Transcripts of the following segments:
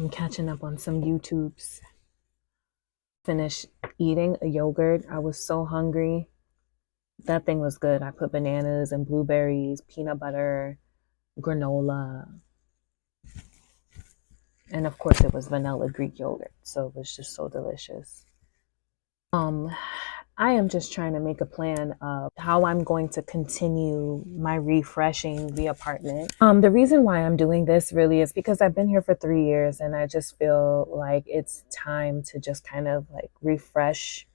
I'm catching up on some YouTubes. Finished eating a yogurt. I was so hungry. That thing was good. I put bananas and blueberries, peanut butter, granola, and of course it was vanilla Greek yogurt. So it was just so delicious. Um, I am just trying to make a plan of how I'm going to continue my refreshing the apartment. The reason why I'm doing this really is because I've been here for 3 years and I just feel like it's time to just kind of like refresh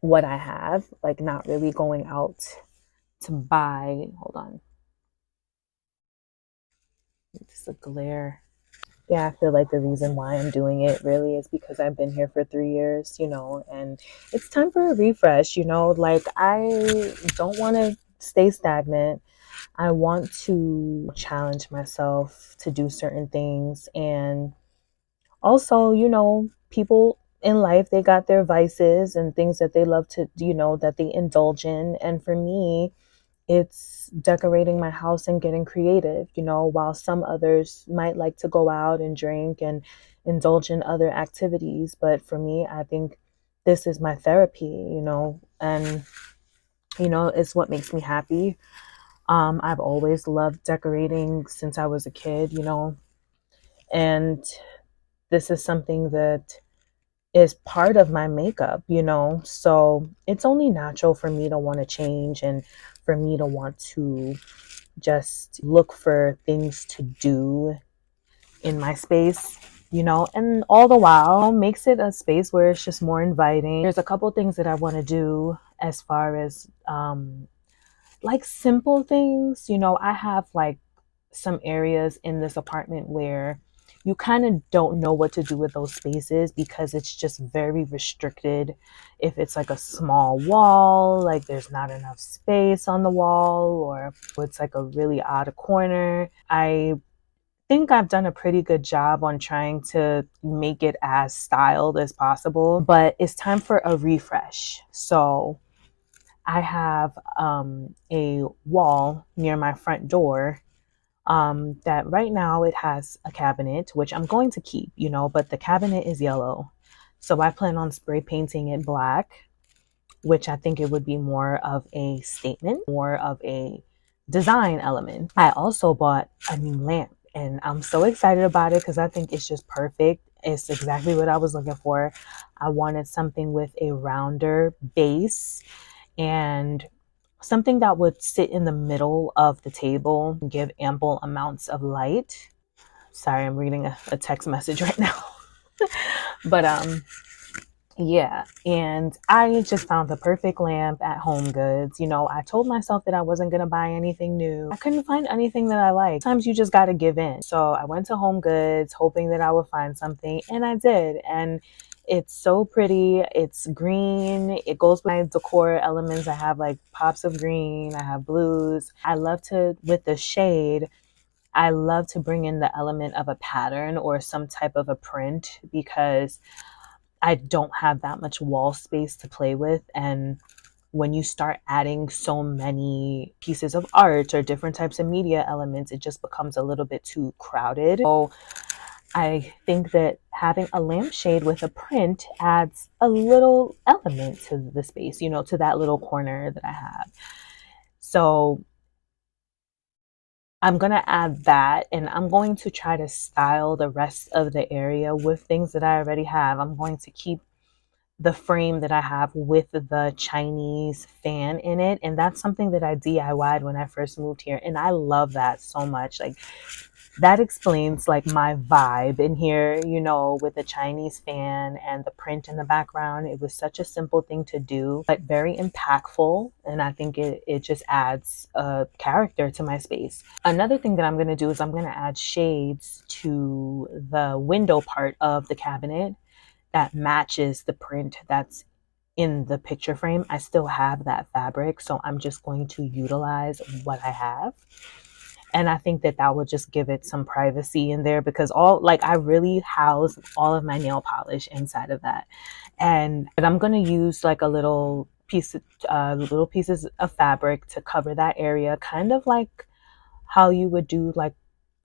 what I have, like not really going out to buy. Hold on. This is a glare. Yeah, I feel like the reason why I'm doing it really is because I've been here for 3 years, and it's time for a refresh, like I don't want to stay stagnant. I want to challenge myself to do certain things. And also, people in life, they got their vices and things that they love to, that they indulge in. And for me, it's decorating my house and getting creative, while some others might like to go out and drink and indulge in other activities. But for me, I think this is my therapy, and, it's what makes me happy. I've always loved decorating since I was a kid, and this is something that is part of my makeup, so it's only natural for me to want to change and for me to want to just look for things to do in my space, and all the while makes it a space where it's just more inviting. There's a couple things that I want to do as far as like simple things. I have like some areas in this apartment where you kind of don't know what to do with those spaces because it's just very restricted. If it's like a small wall, like there's not enough space on the wall, or it's like a really odd corner. I think I've done a pretty good job on trying to make it as styled as possible, but it's time for a refresh. So I have a wall near my front door that right now it has a cabinet, which I'm going to keep, but the cabinet is yellow. So I plan on spray painting it black, which I think it would be more of a statement, more of a design element. I also bought a new lamp and I'm so excited about it because I think it's just perfect. It's exactly what I was looking for. I wanted something with a rounder base and something that would sit in the middle of the table and give ample amounts of light. Sorry, I'm reading a text message right now. But yeah, and I just found the perfect lamp at Home Goods. I told myself that I wasn't going to buy anything new. I couldn't find anything that I liked. Sometimes you just got to give in. So I went to Home Goods hoping that I would find something, and I did. And it's so pretty. It's green. It goes with my decor elements. I have like pops of green. I have blues. I love to, with the shade, I love to bring in the element of a pattern or some type of a print because I don't have that much wall space to play with. And when you start adding so many pieces of art or different types of media elements, it just becomes a little bit too crowded. So I think that having a lampshade with a print adds a little element to the space, to that little corner that I have. So I'm going to add that and I'm going to try to style the rest of the area with things that I already have. I'm going to keep the frame that I have with the Chinese fan in it. And that's something that I DIY'd when I first moved here. And I love that so much. Like that explains like my vibe in here, with the Chinese fan and the print in the background. It was such a simple thing to do, but very impactful. And I think it just adds a character to my space. Another thing that I'm going to do is I'm going to add shades to the window part of the cabinet that matches the print that's in the picture frame. I still have that fabric, so I'm just going to utilize what I have. And I think that would just give it some privacy in there because I really house all of my nail polish inside of that. And I'm going to use like a little pieces of fabric to cover that area, kind of like how you would do like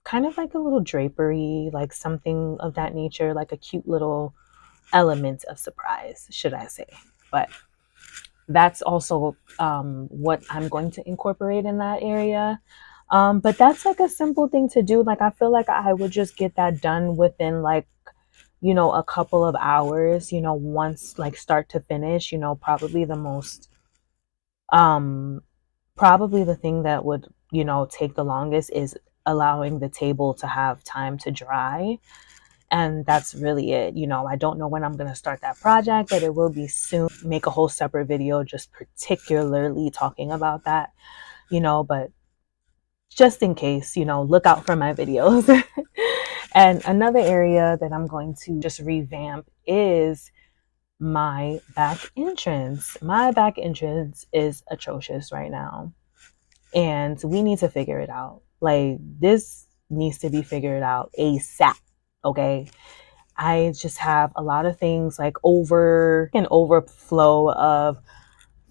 kind of like a little drapery, like something of that nature, like a cute little element of surprise, should I say. But that's also what I'm going to incorporate in that area. But that's like a simple thing to do. Like, I feel like I would just get that done within like, a couple of hours, once like start to finish, um, probably the thing that would, take the longest is allowing the table to have time to dry. And that's really it. I don't know when I'm going to start that project, but it will be soon. Make a whole separate video just particularly talking about that, but just in case, look out for my videos. And another area that I'm going to just revamp is my back entrance. My back entrance is atrocious right now, and we need to figure it out. Like, this needs to be figured out ASAP. Okay. I just have a lot of things like an overflow of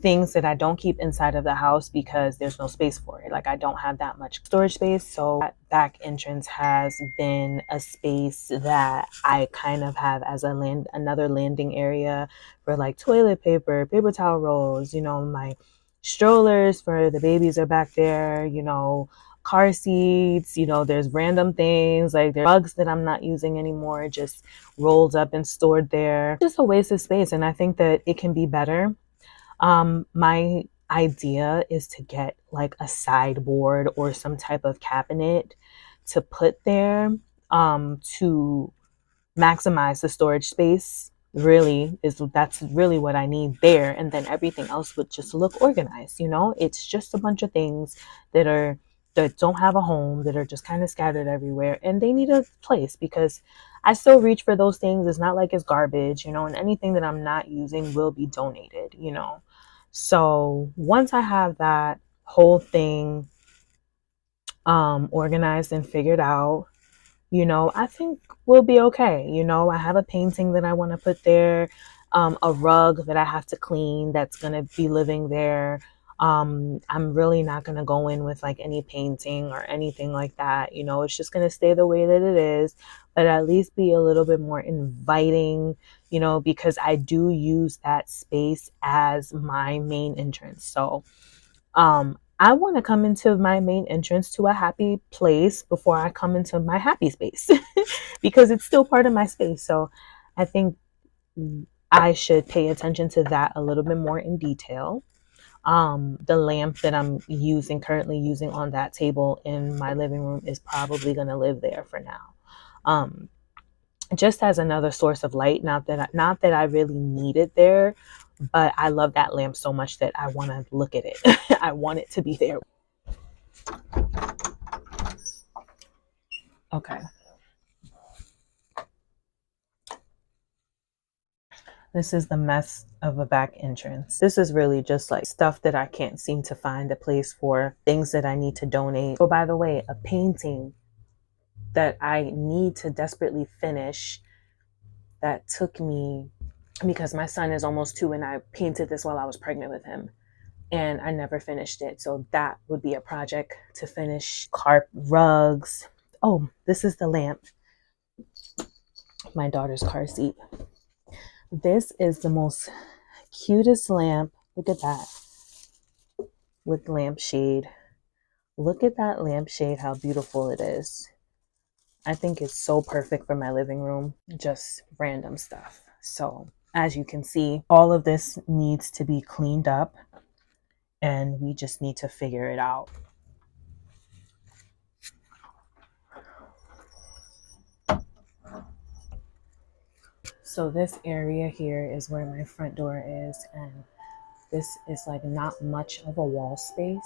things that I don't keep inside of the house because there's no space for it. Like, I don't have that much storage space. So that back entrance has been a space that I kind of have as another landing area for like toilet paper, paper towel rolls, my strollers for the babies are back there, car seats, there's random things like there's rugs that I'm not using anymore, just rolled up and stored there. Just a waste of space. And I think that it can be better. My idea is to get like a sideboard or some type of cabinet to put there, to maximize the storage space. That's really what I need there. And then everything else would just look organized, It's just a bunch of things that don't have a home, that are just kind of scattered everywhere, and they need a place because I still reach for those things. It's not like it's garbage, and anything that I'm not using will be donated. So once I have that whole thing organized and figured out, I think we'll be okay. I have a painting that I want to put there, a rug that I have to clean that's going to be living there. I'm really not going to go in with like any painting or anything like that. It's just going to stay the way that it is, but at least be a little bit more inviting, because I do use that space as my main entrance. So, I want to come into my main entrance to a happy place before I come into my happy space because it's still part of my space. So I think I should pay attention to that a little bit more in detail. The lamp that I'm currently using on that table in my living room is probably going to live there for now. Just as another source of light, not that I really need it there, but I love that lamp so much that I want to look at it. I want it to be there. Okay. This is the mess of a back entrance. This is really just like stuff that I can't seem to find a place for, things that I need to donate. Oh, by the way, a painting that I need to desperately finish that took me, because my son is almost 2 and I painted this while I was pregnant with him, and I never finished it. So that would be a project to finish. Carpet, rugs. Oh, this is the lamp. My daughter's car seat. This is the most cutest lamp. Look at that. With lampshade. Look at that lampshade, how beautiful it is. I think it's so perfect for my living room. Just random stuff. So, as you can see, all of this needs to be cleaned up, and we just need to figure it out. So this area here is where my front door is, and this is like not much of a wall space,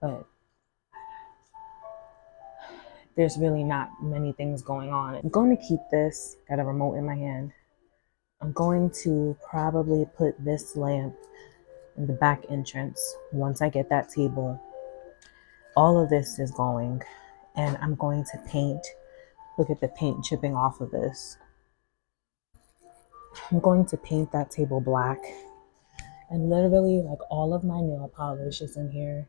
but there's really not many things going on. I'm going to keep this, got a remote in my hand. I'm going to probably put this lamp in the back entrance once I get that table. All of this is going, and I'm going to paint. Look at the paint chipping off of this. I'm going to paint that table black, and literally all of my nail polish is in here,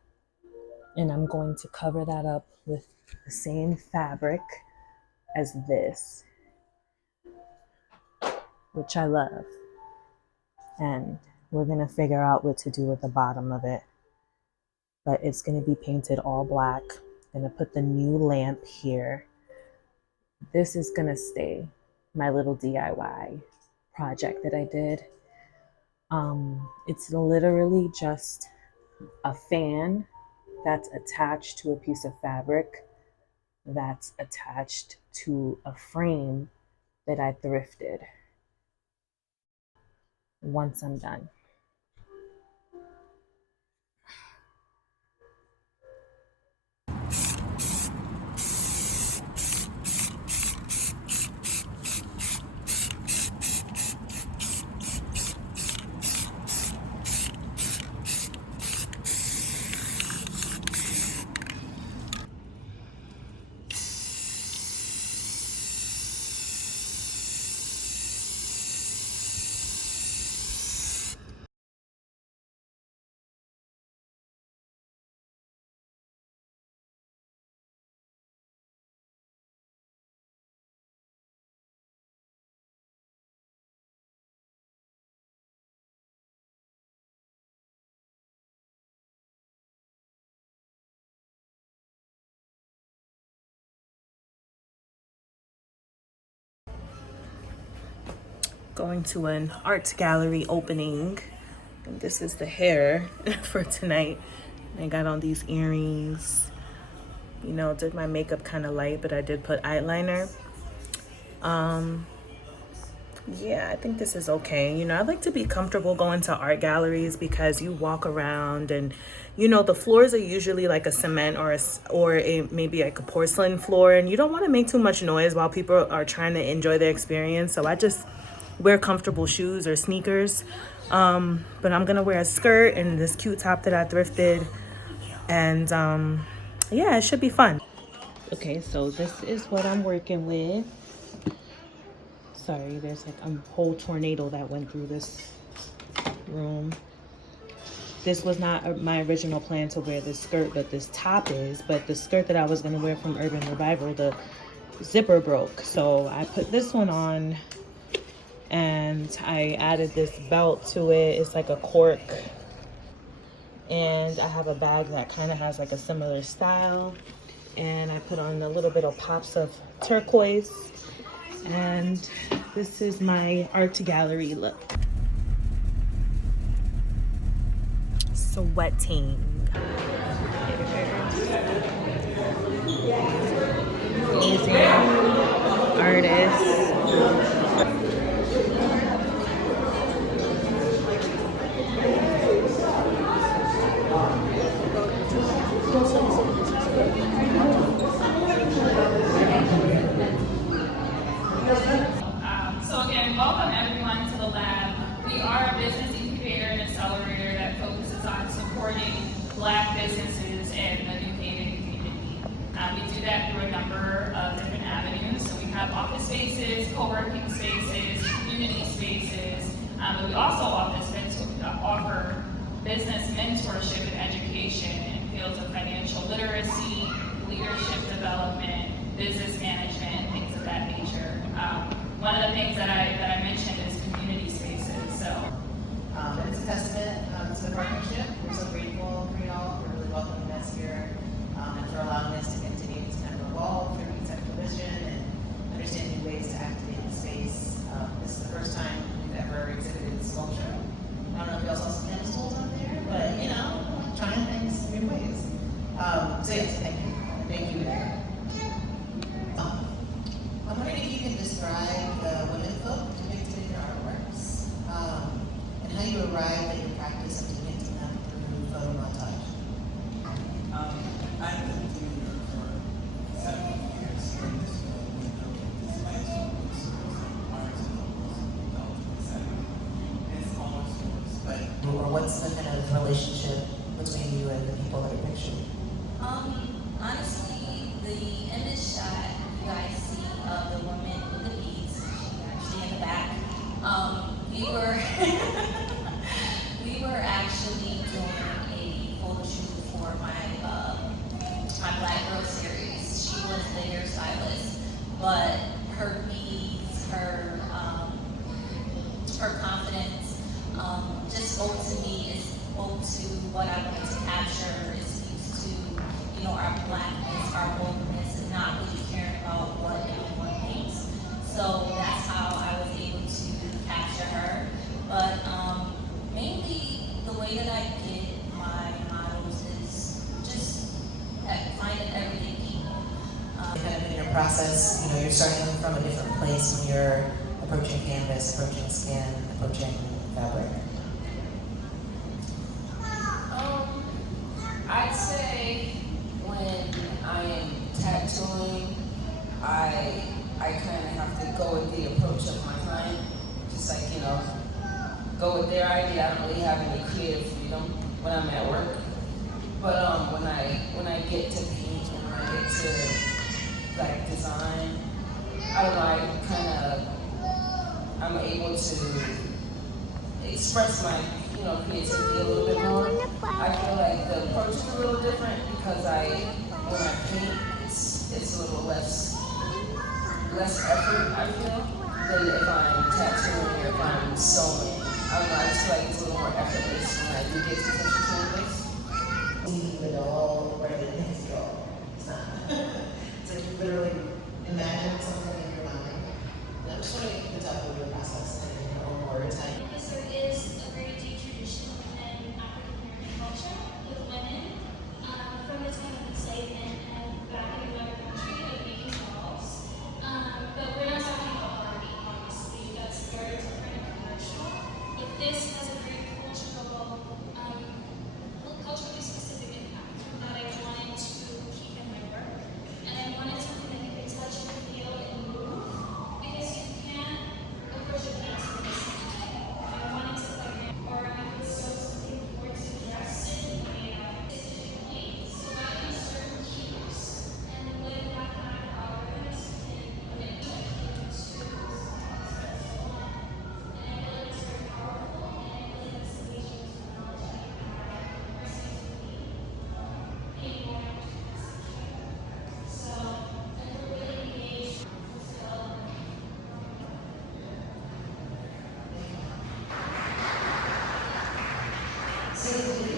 and I'm going to cover that up with the same fabric as this, which I love. And we're gonna figure out what to do with the bottom of it. But it's gonna be painted all black. I'm gonna put the new lamp here. This is gonna stay my little DIY project that I did. It's literally just a fan that's attached to a piece of fabric that's attached to a frame that I thrifted once I'm done. Going to an art gallery opening. And this is the hair for tonight. I got on these earrings. You know, did my makeup kind of light, but I did put eyeliner. Yeah, I think this is okay. You know, I like to be comfortable going to art galleries because you walk around and, you know, the floors are usually like a cement or a maybe like a porcelain floor, and you don't want to make too much noise while people are trying to enjoy their experience. So I just wear comfortable shoes or sneakers. But I'm gonna wear a skirt and this cute top that I thrifted, and yeah, it should be fun. Okay, so this is what I'm working with. Sorry, there's like a whole tornado that went through this room. This was not my original plan to wear this skirt, but this top is. But the skirt that I was gonna wear from Urban Revival, the zipper broke. So I put this one on and I added this belt to it. It's like a cork. And I have a bag that kind of has like a similar style. And I put on a little bit of pops of turquoise. And this is my art gallery look. Sweating. Amazing artist. So again, welcome everyone to the lab. We are a business incubator and accelerator that focuses on supporting Black businesses and the New Haven community. We do that through a number of different avenues. So we have office spaces, co-working spaces, community spaces, but we also offer business mentorship and education in fields of financial literacy, leadership development, business management, and things of that nature. One of the things that I mentioned is community spaces. So it's a testament to the partnership. We're so grateful for y'all for really welcoming us here and for allowing us to continue to kind of evolve through conceptual vision and understand new ways to activate the space. This is the first time we've ever exhibited sculpture. I don't know if y'all saw some pedestals out there, but you know, trying things new ways. So yes, thank you. Thank you. I'm wondering if you can describe the women folk depicted in your artworks, and how you arrived at your practice of depicting them through photo montage. I've been doing it for 7 years, and this we built this light schools, art and it's all stores, but Or what's the kind of relationship between you and the people that are pictured? Honestly, the image shot you guys see of the woman with the beads, actually in the back, we were we were actually doing a photo shoot for my my Black Girl series. what I wanted to capture is speaks to, our blackness, our wokeness, and not really caring about what anyone thinks. So that's how I was able to capture her. But mainly the way that I get my models is just finding everyday people. Kind of in your process, you're starting from a different place when you're approaching canvas, approaching skin, approaching fabric. I'd say when I am tattooing, I kind of have to go with the approach of my client, just like go with their idea. I don't really have any creative freedom when I'm at work, but when I get to paint and when I get to like design, I don't know. I'm able to express my creativity a little bit more. I feel like the approach is a little different because when I paint, it's a little less effort, I feel, than if I'm tattooing or if I'm sewing. I don't know, I just feel like it's a little more effortless when I do get to touch the canvas. With all ready to go. It's not. It's like you literally imagine something in your mind. And I'm just wondering if you could talk about your process and in your own words. Because there is a very deep tradition within African American culture with women from the time of enslavement and back in the mother country of making dolls. But we're not talking about Barbie, obviously. That's very different and commercial. But this has a very culturally specific impact that I wanted to keep in my work. And I wanted something that you could touch and feel and move because you can't approach a piece with the same way. I wanted to or I could sew something for to dress it in my digitally. So I can certain cues and with mathematical algorithms can manipulate to and I feel like it's very powerful and I feel like it's the vision to technology and person to be anymore. So I'm really engaged still. So